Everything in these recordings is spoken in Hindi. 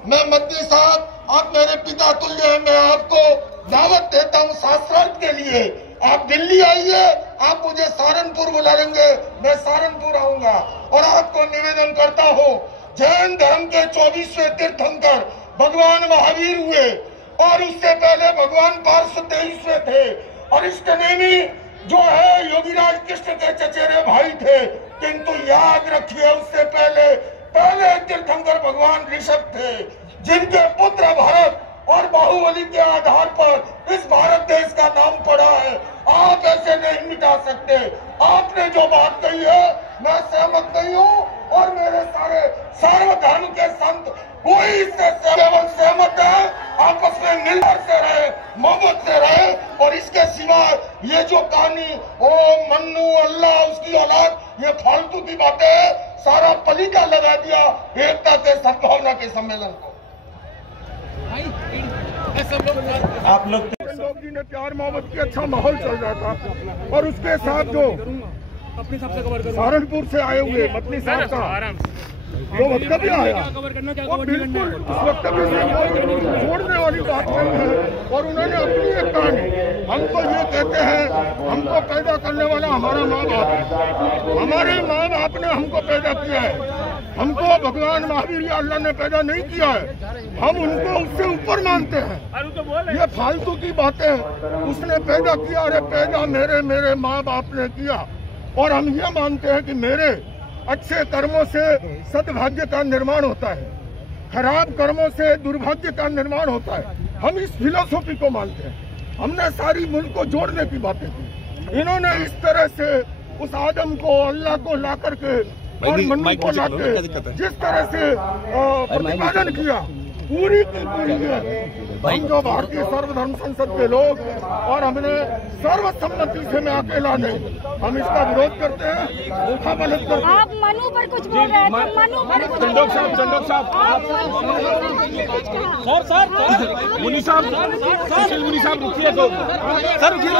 मैं मदनी साहब, आप मेरे पिता तुल्य हैं, मैं आपको दावत देता हूँ शास्त्रार्थ के लिए। आप दिल्ली आइए, आप मुझे सहारनपुर बुला लेंगे, मैं सहारनपुर आऊंगा। और आपको निवेदन करता हूँ, जैन धर्म के 24वें तीर्थंकर भगवान महावीर हुए और उससे पहले भगवान पार्श 23वें थे। और अष्टनेमी जो है योगीराज कृष्ण के चचेरे भाई थे। किंतु याद रखिए, उससे पहले तीर्थंकर भगवान ऋषभ थे, जिनके पुत्र भरत और बाहुबली के आधार पर इस भारत देश का नाम पड़ा है। आप ऐसे नहीं मिटा सकते। आपने जो बात कही है मैं सहमत नहीं हूँ, और मेरे सारे सर्वधर्म के संत कोई इससे केवल सहमत है, आपस में मिलकर से रहे, मोहब्बत से रहे। और इसके सिवा ये जो कहानी ओ मन्नू अल्लाह उसकी औलाद, ये फालतू की बातें है। सारा पलीटा लगा दिया एकता के सद्भावना के सम्मेलन को। आप लोग जी ने प्यार मोहब्बत की अच्छा माहौल चल रहा था, और उसके साथ जो सहारनपुर से आए हुए मदनी साहब का जो वक्तव्य आया, वो बिल्कुल इस वक्तव्य से छोड़ने वाली बात नहीं है। और उन्होंने अपनी एक कहानी, हम तो ये कहते हैं हमको पैदा करने वाला हमारा माँ बाप है, हमारे माँ बाप ने हमको पैदा किया है, हमको भगवान महावीर या अल्लाह ने पैदा नहीं किया है, हम उनको उससे ऊपर मानते हैं। ये फालतू की बातें, उसने पैदा किया, अरे पैदा मेरे माँ बाप ने किया। और हम ये मानते हैं कि मेरे अच्छे कर्मों से सद्भाग्य का निर्माण होता है, खराब कर्मों से दुर्भाग्य का निर्माण होता है। हम इस फिलोसॉफी को मानते हैं। हमने सारी मुल्क को जोड़ने की बातें की। इन्होंने इस तरह से उस आदम को, अल्लाह को ला करके और मन्नू को ला के जिस तरह से प्रतिपादन किया, पूरी की पूरी हम जो भारतीय सर्वधर्म संसद के लोग, और हमने सर्वसम्मति से, मैं अकेला नहीं, हम इसका विरोध करते हैं, मुखाबलत करते हैं। आप मनु पर कुछ बोल रहे हैं, मनु पर कुछ चंडोक साहब मुनी साहब सुशील मुनी साहब रुकिए, तो सर रुकिए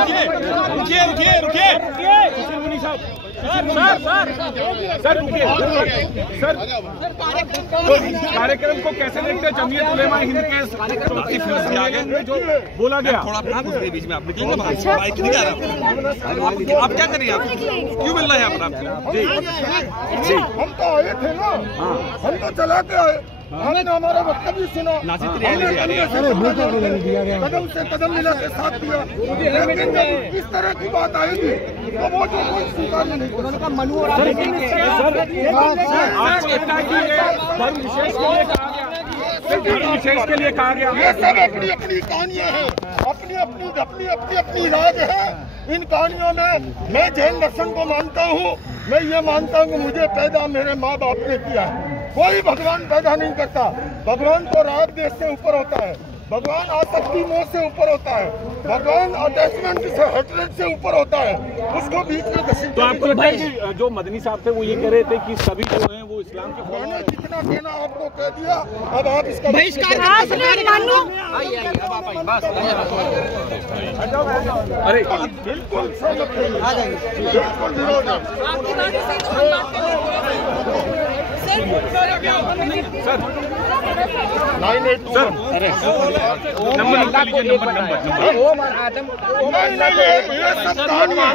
सुशील मुनी साहब सर रुकिए सर। कार्यक्रम को कैसे देखते हैं? जमीयत उलेमा हिंद के आगे जो बोला गया, थोड़ा बीच में आप निकलेंगे बाहर, बाइक नहीं आ रहा, आप क्या करिए, आप क्यों मिल रहा है यहाँ पर आपसे? जी हम तो आए थे ना, हम तो चला के आए, हमने हमारा वक्तव्य सुना, कदम से कदम मिला के साथ दिया। लेकिन जब इस तरह की बात आएगी तो वो जो कोई स्वीकार नहीं करेगा। मनु और विशेष के लिए कहा गया, ये सब अपनी अपनी कहानियां हैं, अपनी राज है। इन कहानियों में मैं जैन दर्शन को मानता हूँ, मैं ये मानता हूँ कि मुझे पैदा मेरे माँ बाप ने किया है। कोई भगवान पैदा नहीं करता। भगवान तो राग देश से ऊपर होता है, भगवान आसक्ति मोह से ऊपर होता है, भगवान अटैचमेंट से, हेट्रेड से ऊपर होता है, उसको बीच में घसीट। तो आपको लगता है कि जो मदनी साहब थे वो ये कह रहे थे कि सभी जो हैं वो इस्लाम के, मैंने जितना कहना आपको कह दिया, अब आप इसका अरे बिल्कुल बिल्कुल विरोध सर 982 सर, अरे नंबर निकाल लीजिए, ये सब कहानियां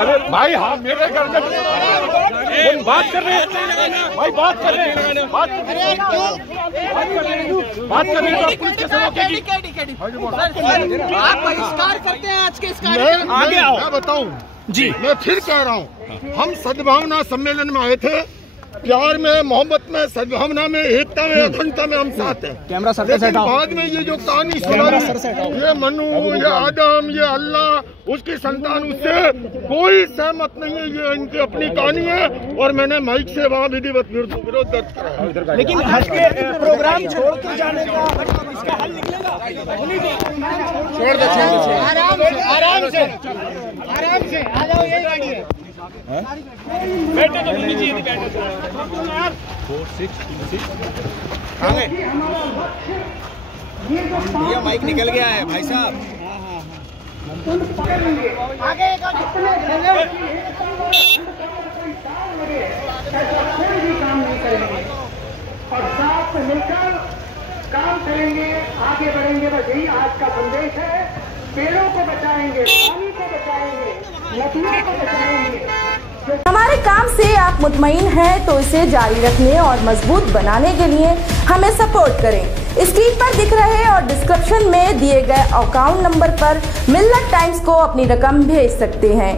अरे भाई, हाँ मेरे घर में बात कर रहे हैं भाई, बात कर रहे हैं आप बहिष्कार करते हैं आज के इस कार्यक्रम। आगे आओ, मैं बताऊं जी, मैं फिर कह रहा हूं, हम सद्भावना सम्मेलन में आए थे, प्यार में, मोहब्बत में, सद्भावना में, एकता में, अखंडता में हम साथ हैं। कैमरा सर लेकिन बाद में ये जो कहानी सुनाई, ये मनु, ये आदम, ये अल्लाह, उसकी संतान, उससे कोई सहमत नहीं है। ये इनकी अपनी कहानी है, और मैंने माइक से वहाँ विधिवत विरोध दर्ज करा। लेकिन हज के प्रोग्राम छोड़ के जाने का इसका हल निकलेगा? छोड़ दो, आराम से आ जाओ, यही गाड़ी है। बैठे तो नहीं चाहिए, बैठे ये माइक निकल गया है भाई साहब। आगे काम करेंगे, आगे बढ़ेंगे। बस यही आज का संदेश है। पेड़ों को बचाएंगे, पानी को बचाएंगे, नदियों को बचाएंगे। हमारे काम से आप मुतमईन हैं तो इसे जारी रखने और मजबूत बनाने के लिए हमें सपोर्ट करें। स्क्रीन पर दिख रहे और डिस्क्रिप्शन में दिए गए अकाउंट नंबर पर मिल्लत टाइम्स को अपनी रकम भेज सकते हैं।